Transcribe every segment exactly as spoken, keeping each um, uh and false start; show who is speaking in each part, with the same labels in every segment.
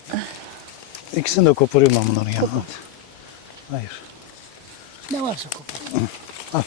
Speaker 1: İkisini de koparıyorum ben bunların ya. Hayır.
Speaker 2: Ne varsa kopar.
Speaker 1: Al.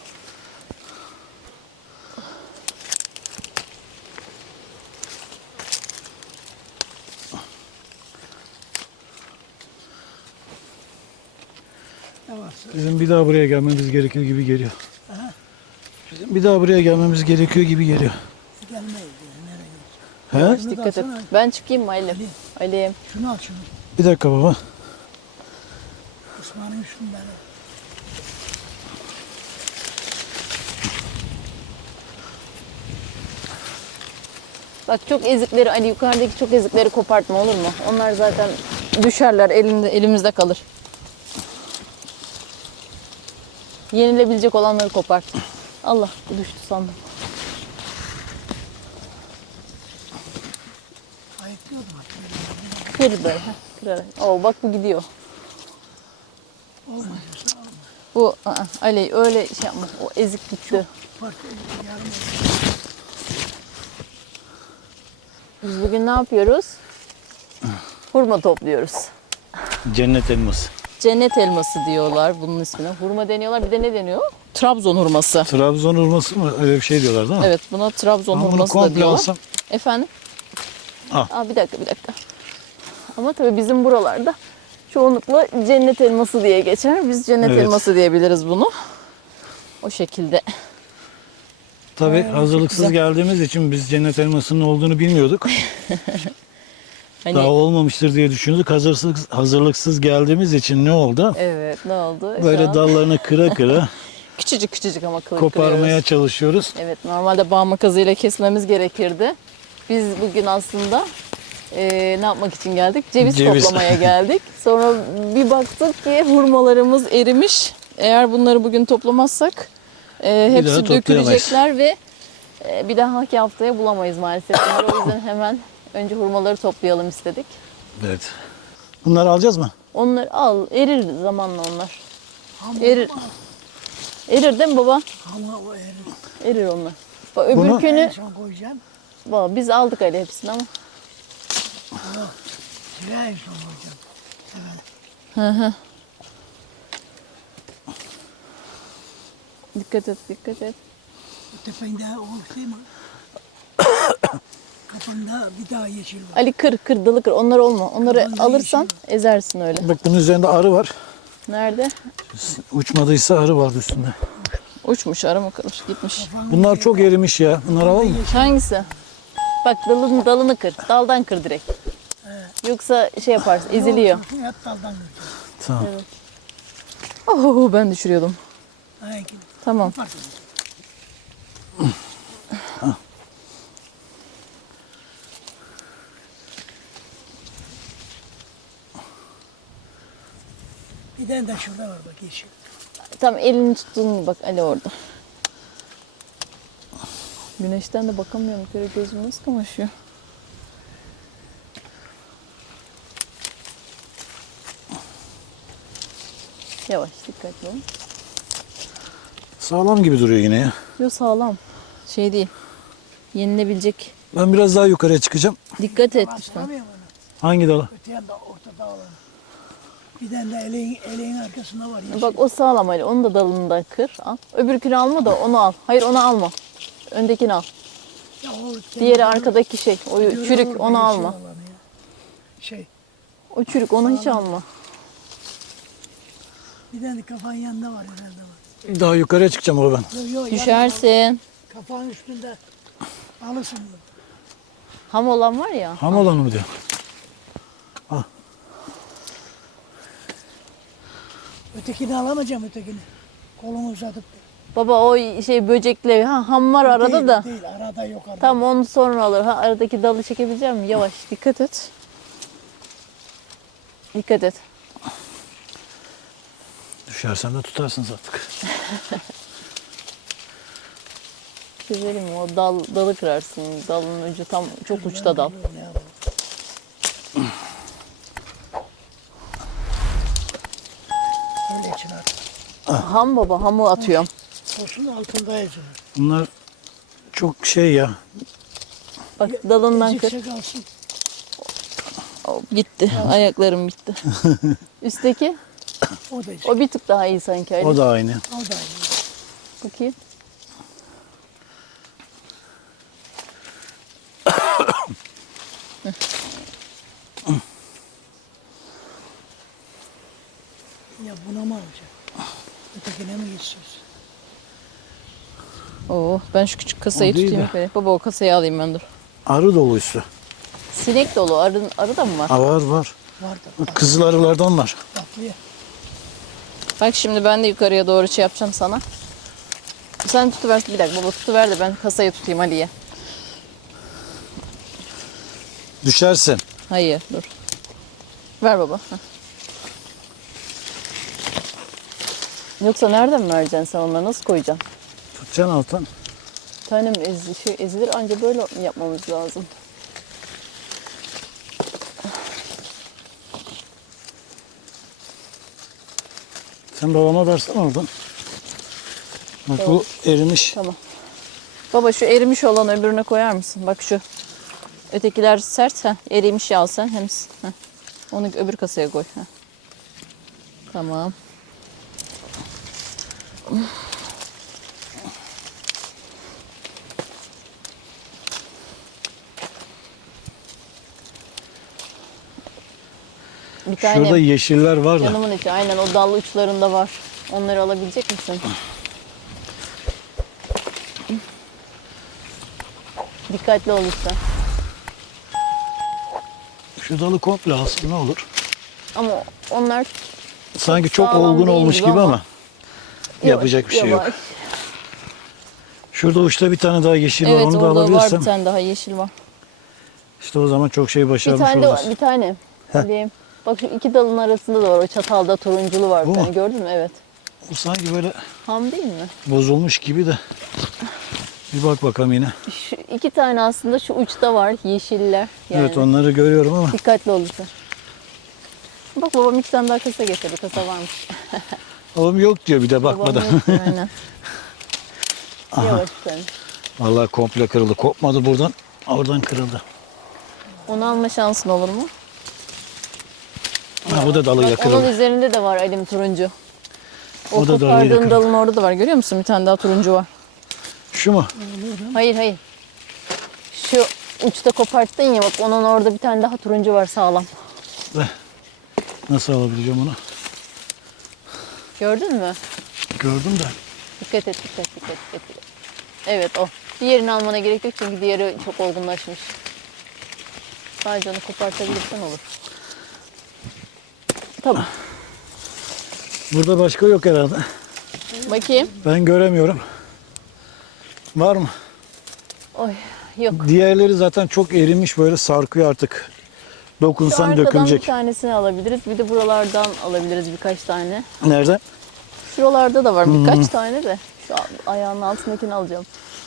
Speaker 2: Ne varsa.
Speaker 1: Bizim bir daha buraya gelmemiz gerekiyor gibi geliyor.
Speaker 2: Aha.
Speaker 1: Bizim bir daha buraya gelmemiz gerekiyor gibi geliyor.
Speaker 2: Gelmeyiz yani. Nereye gidiyoruz?
Speaker 1: He?
Speaker 2: Şunu da
Speaker 3: Dikkat et.
Speaker 2: alsana.
Speaker 3: Ben çıkayım mı Ali?
Speaker 2: Ali.
Speaker 3: Ali.
Speaker 2: Şunu al şunu.
Speaker 1: Bir dakika baba.
Speaker 2: Osman'ın üstünden al.
Speaker 3: Bak çok ezikleri Ali yukarıdaki çok ezikleri kopartma olur mu? Onlar zaten düşerler elinde, elimizde kalır. Yenilebilecek olanları kopart. Allah bu düştü sandım.
Speaker 2: Ayıklıyordum hatta.
Speaker 3: Kır böyle. heh, Kırarak. Oo, bak bu gidiyor.
Speaker 2: Olmuyorsa alma.
Speaker 3: Bu aa, Ali öyle şey yapma. O ezik gitti.
Speaker 2: Fark yarım
Speaker 3: Biz bugün ne yapıyoruz? Hurma topluyoruz.
Speaker 1: Cennet elması.
Speaker 3: Cennet elması diyorlar bunun ismine. Hurma deniyorlar. Bir de ne deniyor? Trabzon hurması.
Speaker 1: Trabzon hurması mı? Öyle bir şey diyorlar değil mi?
Speaker 3: Evet buna Trabzon
Speaker 1: Ben bunu
Speaker 3: hurması da
Speaker 1: komple
Speaker 3: diyorlar.
Speaker 1: alsam.
Speaker 3: Efendim?
Speaker 1: Al.
Speaker 3: Aa, bir dakika bir dakika. Ama tabii bizim buralarda çoğunlukla cennet elması diye geçer. Biz cennet
Speaker 1: Evet.
Speaker 3: elması diyebiliriz bunu. O şekilde.
Speaker 1: Tabii hazırlıksız
Speaker 3: güzel.
Speaker 1: geldiğimiz için biz cennet elmasının olduğunu bilmiyorduk.
Speaker 3: Hani
Speaker 1: Daha olmamıştır diye düşündük. Hazırsız, hazırlıksız geldiğimiz için ne oldu?
Speaker 3: evet ne oldu? Şu
Speaker 1: Böyle
Speaker 3: an
Speaker 1: dallarını kıra kıra
Speaker 3: küçücük küçücük ama kılık
Speaker 1: koparmaya
Speaker 3: kırıyoruz.
Speaker 1: çalışıyoruz.
Speaker 3: Evet normalde bağ makasıyla kesmemiz gerekirdi. Biz bugün aslında eee, ne yapmak için geldik? Ceviz,
Speaker 1: Ceviz.
Speaker 3: toplamaya geldik. Sonra bir baktık ki hurmalarımız erimiş. Eğer bunları bugün toplamazsak eee,
Speaker 1: Bir
Speaker 3: hepsi
Speaker 1: daha toplayamayız.
Speaker 3: dökülecekler ve eee, bir dahaki haftaya bulamayız maalesef. Bunları o yüzden hemen önce hurmaları toplayalım istedik.
Speaker 1: Evet. Bunları alacağız mı?
Speaker 3: Onları al, erir zamanla onlar.
Speaker 2: Hamur
Speaker 3: Erir.
Speaker 2: ama
Speaker 3: Erir değil mi baba?
Speaker 2: hamur o erir.
Speaker 3: Erir onlar. Bak
Speaker 1: Bunu-
Speaker 2: En
Speaker 3: öbürkünü
Speaker 2: son koyacağım.
Speaker 3: bak, biz aldık Ali hepsini ama.
Speaker 2: Yok. Şuraya en son koyacağım.
Speaker 3: Hı hı. Dikkat et, dikkat et.
Speaker 2: Bu tepende o şey mi? Kafanda bir daha yeşil var.
Speaker 3: Ali kır, kır, dalı kır. Onlar olma. Onları
Speaker 2: Kafanda
Speaker 3: alırsan
Speaker 2: yeşil
Speaker 3: ezersin öyle.
Speaker 1: Bak bunun üzerinde arı var.
Speaker 3: Nerede?
Speaker 1: Uçmadıysa arı vardı üstünde.
Speaker 3: Uçmuş, ara mı kalır? Gitmiş.
Speaker 2: Kafanda
Speaker 1: Bunlar çok erimiş ya. Bunları alalım mı?
Speaker 3: Hangisi? Bak dalını, dalını kır. Daldan kır direkt. Yoksa şey yaparsın, eziliyor.
Speaker 2: Hep daldan göreceğim.
Speaker 1: Tamam.
Speaker 3: Oh, ben düşürüyordum.
Speaker 2: Aynen.
Speaker 3: Tamam.
Speaker 2: Kopart. Bir tane de şurada var bak yeşil.
Speaker 3: Tam elini tuttuğun gibi bak Ali orada. Güneşten de bakamıyorum. Göre gözüm nasıl kamaşıyor. Yavaş, dikkatli ol.
Speaker 1: Sağlam gibi duruyor yine ya.
Speaker 3: Yo sağlam. Şey değil. Yenilebilecek.
Speaker 1: Ben biraz daha yukarıya çıkacağım.
Speaker 3: Dikkat et
Speaker 2: Bak
Speaker 3: lütfen.
Speaker 2: tanımıyor musun?
Speaker 1: Hangi dala?
Speaker 2: Öte yanda ortada olan. Bir tane de eleğin, eleğin arkasında var yeşil.
Speaker 3: Bak o sağlam Ali. Onu da dalında kır. Al. Öbürkünü alma da onu al. Hayır onu alma. Öndekini al.
Speaker 2: Ya o
Speaker 3: Diğeri
Speaker 2: kenarda-
Speaker 3: arkadaki şey. O
Speaker 2: Görüyor
Speaker 3: çürük
Speaker 2: orada
Speaker 3: onu
Speaker 2: yeşil
Speaker 3: alma.
Speaker 2: olanı ya. Şey
Speaker 3: O çürük onu hiç alma.
Speaker 2: bir tane de kafanın yanında var herhalde var.
Speaker 1: Daha yukarıya çıkacağım ama ben.
Speaker 2: Yo, yo, yanında
Speaker 3: Düşersin.
Speaker 2: kafanın üstünde alırsın bunu.
Speaker 3: Ham olan var ya.
Speaker 1: Ham olanı mı diyor?
Speaker 2: Ötekini alamayacağım ötekini. Kolumu uzatıp.
Speaker 3: Baba o şey böcekle ha ham var arada
Speaker 2: değil,
Speaker 3: da.
Speaker 2: Değil arada yok arada.
Speaker 3: Tamam onu sonra alır. Ha, aradaki dalı çekebilecek misin? Yavaş dikkat et. Dikkat et.
Speaker 1: Düşersen de tutarsınız artık.
Speaker 3: Güzelim o dal dalı kırarsın. Dalın ucu tam çok uçta dal.
Speaker 2: Ne yapalım? Öyle için artık.
Speaker 3: Ham baba hamı atıyorum.
Speaker 2: Tosun altındayız.
Speaker 1: Bunlar çok şey ya.
Speaker 3: Bak dalından kır.
Speaker 2: Ezikse kalsın.
Speaker 3: O gitti. Ayaklarım bitti. Üstteki
Speaker 2: O da,
Speaker 3: o bir tık daha iyi sanki. Ali.
Speaker 1: O da aynı.
Speaker 2: o da iyi.
Speaker 3: Bakayım.
Speaker 2: Ya buna mı alacak? Ötekine mi geçeceğiz?
Speaker 3: Oo, ben şu küçük kasayı
Speaker 1: O değil
Speaker 3: tutayım.
Speaker 1: de.
Speaker 3: Böyle. Baba o kasayı alayım ben dur.
Speaker 1: Arı dolu üstü.
Speaker 3: Sinek dolu. Arı, arı da mı var?
Speaker 1: Ha, var var.
Speaker 2: Var da
Speaker 1: Kızıl arılardan var.
Speaker 2: tatlıya.
Speaker 3: Bak şimdi ben de yukarıya doğru şey yapacağım sana. Sen tutuver. Bir dakika baba tutuver de ben kasayı tutayım Ali'ye.
Speaker 1: Düşersin.
Speaker 3: Hayır dur. Ver baba. Heh. Yoksa nereden vereceksin sen onları? Nasıl koyacaksın?
Speaker 1: Tutacaksın alttan.
Speaker 3: Bir tanem ez, şey, ezilir anca böyle yapmamız lazım.
Speaker 1: Sen babama versene oradan. Bak bu erimiş.
Speaker 3: Tamam. Baba şu erimiş olan öbürüne koyar mısın? Bak şu. Ötekiler sert. Heh, erimiş ya al sen. Hem, heh. Onu öbür kasaya koy. Heh. Tamam. Bir tane
Speaker 1: Şurada yeşiller var da.
Speaker 3: yanımın içi. Aynen o dallı uçlarında var. Onları alabilecek misin? Dikkatli ol lütfen.
Speaker 1: Şu dalı komple alsın ne olur.
Speaker 3: Ama onlar
Speaker 1: Sanki çok
Speaker 3: sağlam
Speaker 1: olgun
Speaker 3: değil
Speaker 1: olmuş
Speaker 3: gibi
Speaker 1: gibi
Speaker 3: ama.
Speaker 1: ama. Yapacak bir şey yok.
Speaker 3: yavaş.
Speaker 1: Şurada uçta bir tane daha yeşil var.
Speaker 3: Evet
Speaker 1: Onu da
Speaker 3: orada var
Speaker 1: alabilirsem.
Speaker 3: bir tane daha yeşil var.
Speaker 1: İşte o zaman çok şey
Speaker 3: Bir
Speaker 1: başarmış
Speaker 3: tane de
Speaker 1: oluruz.
Speaker 3: bir tane. Diyeyim. Bak şu iki dalın arasında da var. O çatalda turunculu var.
Speaker 1: Bu
Speaker 3: Bir tane.
Speaker 1: mu?
Speaker 3: Gördün mü? Evet.
Speaker 1: Bu sanki böyle
Speaker 3: Ham değil mi?
Speaker 1: bozulmuş gibi de. Bir bak bakalım yine.
Speaker 3: Şu iki tane aslında şu uçta var. Yeşiller. Yani.
Speaker 1: Evet onları görüyorum ama.
Speaker 3: Dikkatli ol lütfen. Bak babam iki tane daha kasa getirdi. Kasa varmış.
Speaker 1: Oğlum yok diyor bir de bakmadan.
Speaker 3: Babam yok diyor, aynen. Yavaş sen.
Speaker 1: Vallahi komple kırıldı. Kopmadı buradan. Oradan kırıldı.
Speaker 3: Onu alma şansın olur mu?
Speaker 1: Ha, bu da dalıyla
Speaker 3: Bak onun
Speaker 1: kırıldı.
Speaker 3: üzerinde de var Alim turuncu. O,
Speaker 1: O da dalıyla
Speaker 3: kopardığın
Speaker 1: kırıldı.
Speaker 3: dalın orada da var. Görüyor musun? Bir tane daha turuncu var.
Speaker 1: Şu mu?
Speaker 3: Hayır hayır. Şu uçta koparttın ya bak onun orada bir tane daha turuncu var sağlam.
Speaker 1: Ve nasıl alabileceğim onu?
Speaker 3: Gördün mü?
Speaker 1: Gördüm de.
Speaker 3: Dikkat et dikkat dikkat dikkat. Evet o. Diğerini almana gerek yok çünkü diğeri çok olgunlaşmış. Sadece onu kopartabilirsen olur. Tamam.
Speaker 1: Burada başka yok herhalde.
Speaker 3: Bakayım.
Speaker 1: Ben göremiyorum. Var mı?
Speaker 3: Oy yok.
Speaker 1: Diğerleri zaten çok erimiş böyle sarkıyor artık.
Speaker 3: Şu
Speaker 1: Dokunsan
Speaker 3: arkadan bir
Speaker 1: dökülecek.
Speaker 3: tanesini alabiliriz. Bir de buralardan alabiliriz birkaç tane.
Speaker 1: Nerede?
Speaker 3: Şuralarda da var birkaç tane de. Şu ayağının altındakini alacağım.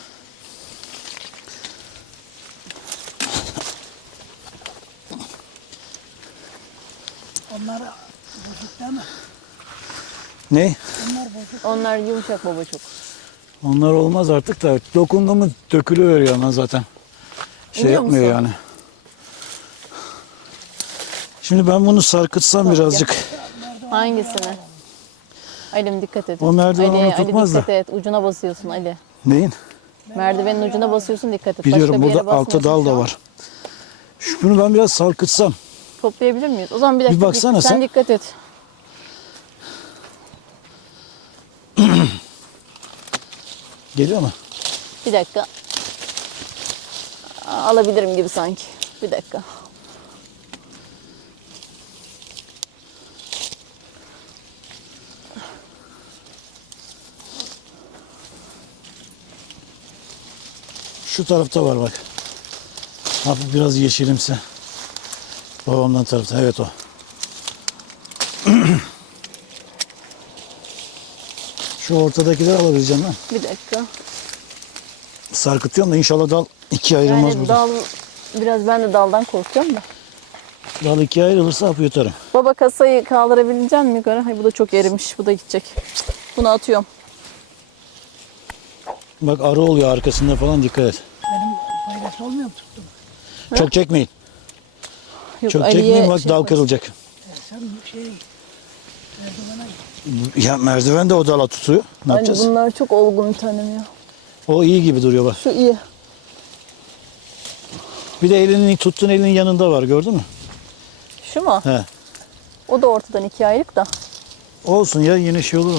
Speaker 2: Onlar bozuk değil mi?
Speaker 1: Ne?
Speaker 2: Onlar bozuk.
Speaker 3: Onlar yumuşak baba çok.
Speaker 1: Onlar olmaz artık da dokundu mu dökülüyor ama zaten. Şey
Speaker 3: Biliyor
Speaker 1: yapmıyor
Speaker 3: musun?
Speaker 1: yani. Şimdi ben bunu sarkıtsam birazcık.
Speaker 3: Hangisini? Ali'm dikkat et.
Speaker 1: O merdiven
Speaker 3: Ali,
Speaker 1: onu
Speaker 3: Ali
Speaker 1: tutmaz da.
Speaker 3: dikkat et. Ucuna basıyorsun Ali.
Speaker 1: Neyin?
Speaker 3: Merdivenin ucuna basıyorsun dikkat et.
Speaker 1: Biliyorum
Speaker 3: Başka bir yere
Speaker 1: burada altta
Speaker 3: basmıyorsun
Speaker 1: dal
Speaker 3: şu
Speaker 1: da
Speaker 3: an.
Speaker 1: var. Şu, bunu ben biraz sarkıtsam.
Speaker 3: Toplayabilir miyiz? O zaman bir dakika.
Speaker 1: Bir baksana
Speaker 3: sen.
Speaker 1: sen.
Speaker 3: dikkat et.
Speaker 1: Geliyor mu?
Speaker 3: Bir dakika. Aa, alabilirim gibi sanki. Bir dakika.
Speaker 1: Şu tarafta var bak. Hafif biraz yeşilimsi. Babamdan tarafta. Evet o. Şu ortadakileri alabileceğim ben.
Speaker 3: Bir dakika.
Speaker 1: Sarkıtıyorum da inşallah dal ikiye ayrılmaz
Speaker 3: Yani
Speaker 1: burada.
Speaker 3: dal biraz ben de daldan korkuyorum da.
Speaker 1: Dal ikiye ayrılırsa hapı yutarım.
Speaker 3: Baba kasayı kaldırabilecek misin yukarı? Hayır bu da çok erimiş. Bu da gidecek. Bunu atıyorum.
Speaker 1: Bak arı oluyor arkasında falan dikkat et.
Speaker 2: Benim faydası olmuyor mu tuttum?
Speaker 1: Çok çekmeyin.
Speaker 3: Yok,
Speaker 1: Çok
Speaker 3: Ali'ye
Speaker 1: çekmeyeyim bak
Speaker 3: şey
Speaker 1: dal
Speaker 3: yaparız.
Speaker 1: kırılacak.
Speaker 2: E, sen şey merdivene git.
Speaker 1: Ya merdiven de o dala tutuyor. Ne
Speaker 3: Ali,
Speaker 1: yapacağız?
Speaker 3: bunlar çok olgun bir tanem ya.
Speaker 1: O iyi gibi duruyor bak.
Speaker 3: Şu iyi.
Speaker 1: Bir de elinin tuttuğun elinin yanında var gördün mü?
Speaker 3: Şu mu?
Speaker 1: He.
Speaker 3: O da ortadan ikiye ayrık da.
Speaker 1: Olsun ya yine şey olur.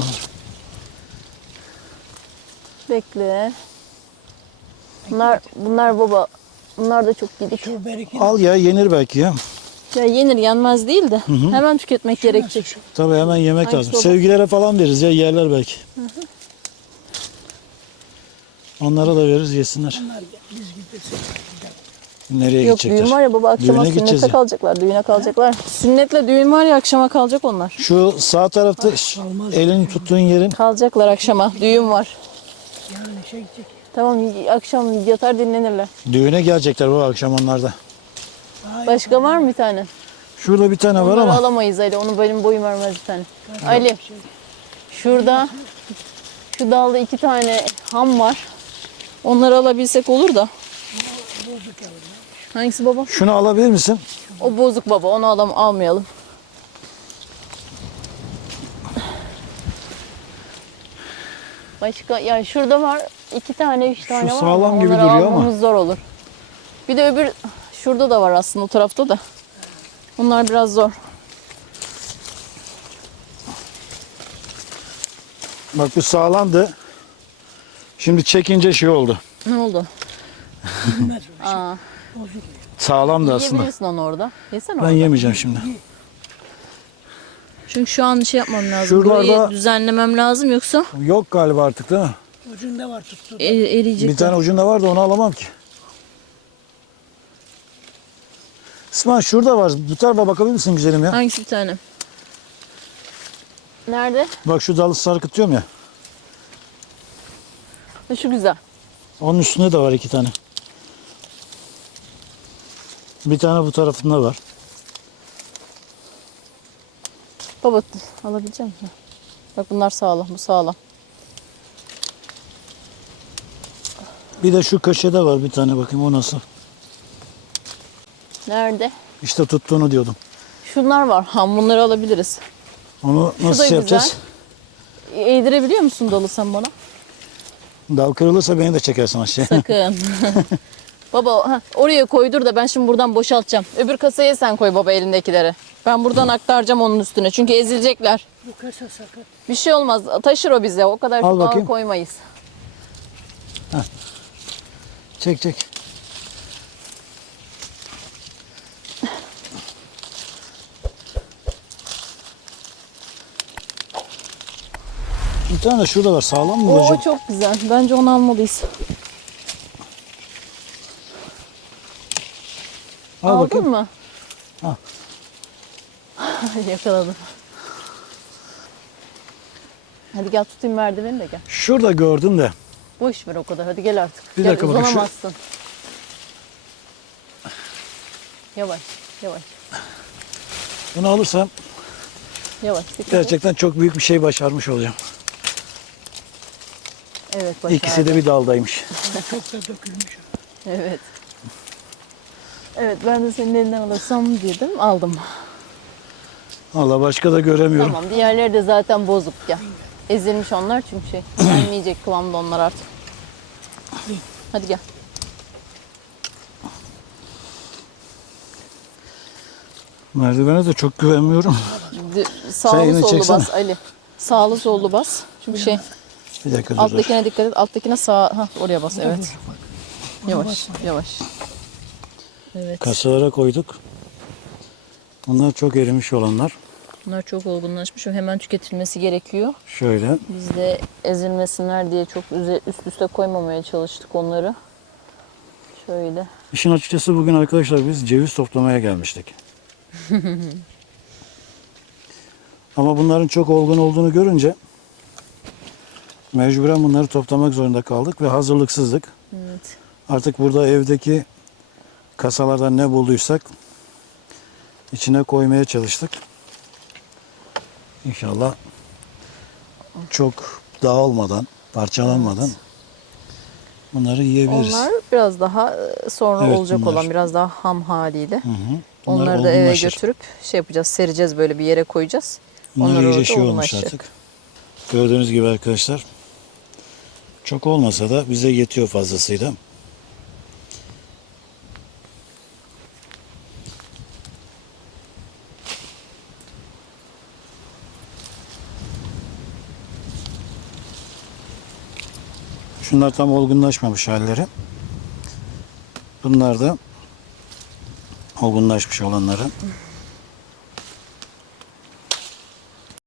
Speaker 3: Bekle. Bunlar bunlar baba. Bunlar da çok gidik.
Speaker 2: Şu beriki
Speaker 1: Al ya yenir belki ya.
Speaker 3: Ya yenir yenmez değil de hemen tüketmek gerekecek.
Speaker 2: şu.
Speaker 1: Tabii hemen yemek
Speaker 3: Hangisi
Speaker 1: lazım.
Speaker 3: baba?
Speaker 1: Sevgilere falan veririz ya yerler belki. Onlara da veririz yesinler.
Speaker 2: Bunlar biz gideceğiz.
Speaker 1: Nereye
Speaker 3: Yok
Speaker 1: gidecekler?
Speaker 3: düğün var ya baba, akşama
Speaker 1: Düğüne gideceğiz
Speaker 3: sünnete
Speaker 1: ya.
Speaker 3: kalacaklar, düğüne kalacaklar. Sünnetle düğün var ya, akşama kalacak onlar.
Speaker 1: Şu sağ tarafta şş,
Speaker 2: olmaz.
Speaker 1: elini tuttuğun yerin
Speaker 3: Kalacaklar akşama, düğün var.
Speaker 2: Yani şey gidecek.
Speaker 3: Tamam, akşam yatar dinlenirler.
Speaker 1: düğüne gelecekler bu akşam onlarda.
Speaker 3: Başka var mı bir tane?
Speaker 1: Şurada bir tane var
Speaker 3: Onları
Speaker 1: ama
Speaker 3: alamayız Ali, onu benim boyum vermez bir tane. Ali, şurada şu dalda iki tane ham var. Onları alabilsek olur da. Hangisi baba?
Speaker 1: şunu alabilir misin?
Speaker 3: O bozuk baba, onu alam almayalım. Başka, yani şurada var iki tane, üç tane var
Speaker 1: sağlam
Speaker 3: ama
Speaker 1: gibi
Speaker 3: onları
Speaker 1: duruyor ama.
Speaker 3: almamız zor olur. Bir de öbür, şurada da var aslında o tarafta da. Bunlar biraz zor.
Speaker 1: Bak bu sağlamdı. Şimdi çekince şey oldu.
Speaker 3: Ne oldu?
Speaker 2: Bilmez o şey.
Speaker 3: Aa,
Speaker 2: Bozuk.
Speaker 1: Sağlamdı aslında.
Speaker 3: yiyebilirsin onu orada. Yesene
Speaker 1: Ben
Speaker 3: orada.
Speaker 1: yemeyeceğim şimdi.
Speaker 3: Çünkü şu an şey yapmam lazım.
Speaker 1: Şuralarda-
Speaker 3: Burayı düzenlemem lazım, yoksa
Speaker 1: Yok galiba artık değil mi?
Speaker 2: Ucunda var tuttu.
Speaker 3: e, eriyecek.
Speaker 1: Bir tane ucunda var da onu alamam ki. İsmail şurada var. Bu tarafa bakabilir misin güzelim ya?
Speaker 3: Hangisi bir tane? Nerede?
Speaker 1: Bak şu dalı sarkıtıyorum ya.
Speaker 3: Ha, şu güzel.
Speaker 1: Onun üstünde de var iki tane. Bir tane bu tarafında var.
Speaker 3: Baba alabileceğim mi? Bak bunlar sağlam, bu sağlam.
Speaker 1: Bir de şu köşede var bir tane bakayım o nasıl.
Speaker 3: Nerede?
Speaker 1: İşte tuttuğunu diyordum.
Speaker 3: Şunlar var. Ham, bunları alabiliriz.
Speaker 1: Onu
Speaker 3: Şu da
Speaker 1: nasıl şey yapacağız?
Speaker 3: güzel. Eğdirebiliyor musun dalı sen bana?
Speaker 1: Dal kırılırsa beni de çekersin aşağıya.
Speaker 3: Sakın. Baba ha, oraya koydur da ben şimdi buradan boşaltacağım. Öbür kasaya sen koy baba elindekileri. Ben buradan aktaracağım onun üstüne. Çünkü ezilecekler.
Speaker 2: Bu kasa sakat.
Speaker 3: Bir şey olmaz. Taşır o bize. O kadar
Speaker 1: Al
Speaker 3: çok ağır
Speaker 1: bakayım.
Speaker 3: koymayız.
Speaker 1: Çek çek. Bir tane de şurada var. Sağlam mı
Speaker 3: Oo
Speaker 1: olacak?
Speaker 3: çok güzel. Bence onu almalıyız.
Speaker 1: Al
Speaker 3: Aldın
Speaker 1: bakayım.
Speaker 3: mı?
Speaker 1: Al.
Speaker 3: Yakaladım. Hadi gel tutayım merdiveni de gel.
Speaker 1: Şurada gördüm de.
Speaker 3: Boş ver o kadar. Hadi gel artık.
Speaker 1: Bir
Speaker 3: gel,
Speaker 1: dakika bakayım, şu-
Speaker 3: uzanamazsın. Yavaş, yavaş,
Speaker 1: Bunu alırsam
Speaker 3: yavaş. Dikkat et.
Speaker 1: gerçekten çok büyük bir şey başarmış olacağım.
Speaker 3: Evet, başardı.
Speaker 1: İkisi de bir daldaymış.
Speaker 2: Çok da dökülmüş.
Speaker 3: Evet. Evet, ben de senin elinden alırsam dedim, aldım.
Speaker 1: Allah başka da göremiyorum.
Speaker 3: Tamam, diğerleri de zaten bozuk ya. Ezilmiş onlar çünkü şey, yenmeyecek kıvamda onlar artık. Hadi gel.
Speaker 1: Merdivene de çok güvenmiyorum.
Speaker 3: D-
Speaker 1: Sen
Speaker 3: Sağlı
Speaker 1: yine
Speaker 3: sollu
Speaker 1: çeksene.
Speaker 3: bas Ali. Sağlı sollu bas. Çünkü şey,
Speaker 1: Bir dakika dur. dur.
Speaker 3: alttakine dikkat et. Alttakine sağ, ha oraya bas. Evet. Yavaş, yavaş. Evet.
Speaker 1: Kasalara koyduk. Bunlar çok erimiş olanlar.
Speaker 3: Bunlar çok olgunlaşmış. Hemen tüketilmesi gerekiyor.
Speaker 1: Şöyle.
Speaker 3: Biz de ezilmesinler diye çok üze- üst üste koymamaya çalıştık onları. Şöyle.
Speaker 1: İşin açıkçası bugün arkadaşlar biz ceviz toplamaya gelmiştik. Ama bunların çok olgun olduğunu görünce mecburen bunları toplamak zorunda kaldık ve hazırlıksızdık.
Speaker 3: Evet.
Speaker 1: Artık burada evdeki kasalardan ne bulduysak içine koymaya çalıştık. İnşallah çok dağılmadan, parçalanmadan bunları yiyebiliriz.
Speaker 3: Onlar biraz daha e, sonra
Speaker 1: Evet,
Speaker 3: olacak
Speaker 1: bunlar.
Speaker 3: olan, biraz daha ham haliyle.
Speaker 1: Hı hı. Bunlar
Speaker 3: Onları da eve
Speaker 1: olgunlaşır.
Speaker 3: götürüp şey yapacağız, sereceğiz, böyle bir yere koyacağız.
Speaker 1: Bunlar
Speaker 3: Onlar
Speaker 1: iyice
Speaker 3: orada
Speaker 1: şey olmuş
Speaker 3: olgunlaşacak.
Speaker 1: artık. Gördüğünüz gibi arkadaşlar. Çok olmasa da bize yetiyor fazlasıyla. Şunlar tam olgunlaşmamış halleri. Bunlar da olgunlaşmış olanları.